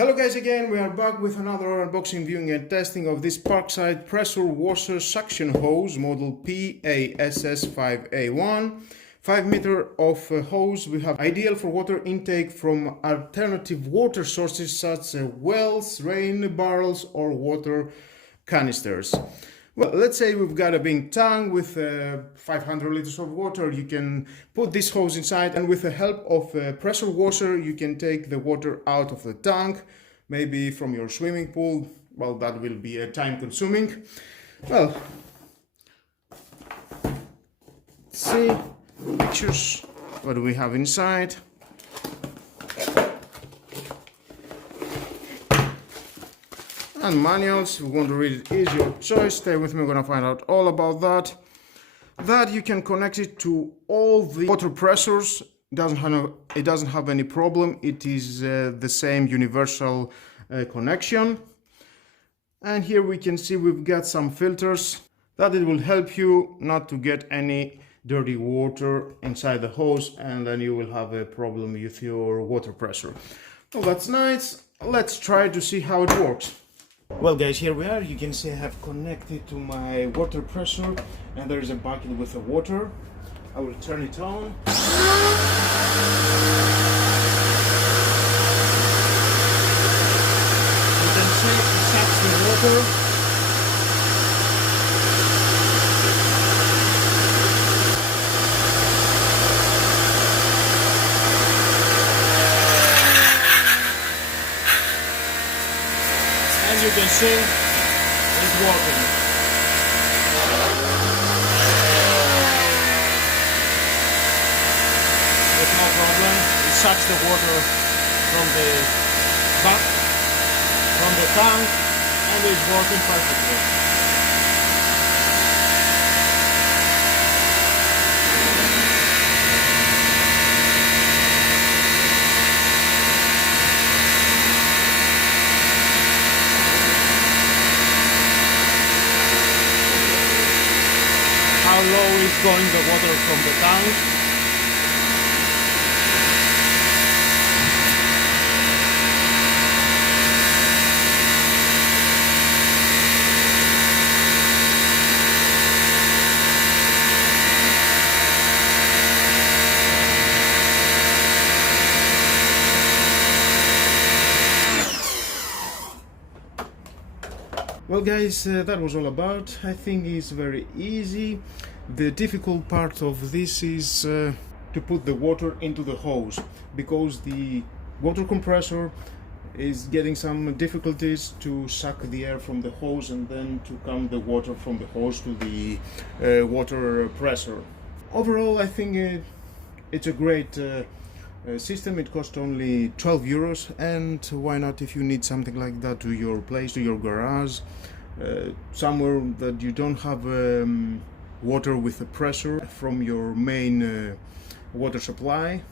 Hello guys, again we are back with another unboxing, viewing and testing of this Parkside pressure washer suction hose model PASS5A1. 5 meter of hose we have, ideal for water intake from alternative water sources such as wells, rain barrels or water canisters. Well, let's say we've got a big tank with 500 liters of water. You can put this hose inside, and with the help of a pressure washer you can take the water out of the tank, maybe from your swimming pool. Well, that will be time consuming. Well, let's see pictures. What do we have inside? And manuals. If you want to read it, is your choice. Stay with me, we're gonna find out all about that. That you can connect it to all the water pressures. It doesn't have any problem. It is the same universal connection. And here we can see we've got some filters that it will help you not to get any dirty water inside the hose, and then you will have a problem with your water pressure. Well, that's nice. Let's try to see how it works. Well guys, here we are. You can see I have connected to my water pressure, and there is a bucket with the water. I will turn it on. You can see it sucks the water. As you can see, it's working. With no problem. It sucks the water from the back, from the tank, and it's working perfectly. How low is going the water from the tank. Well guys, that was all about. I think it's very easy. The difficult part of this is to put the water into the hose, because the water compressor is getting some difficulties to suck the air from the hose and then to come the water from the hose to the water pressure. Overall, I think it's a great system. It costs only 12 euros, and why not, if you need something like that to your place, to your garage, somewhere that you don't have water with the pressure from your main water supply,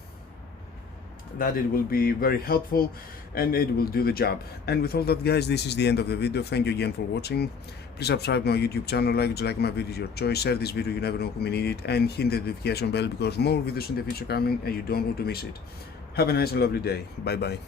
that it will be very helpful and it will do the job. And with all that guys, this is the end of the video. Thank you again for watching. Please subscribe to my YouTube channel, like my videos, your choice, share this video, you never know who may need it, and hit the notification bell because more videos in the future coming and you don't want to miss it. Have a nice and lovely day. Bye bye.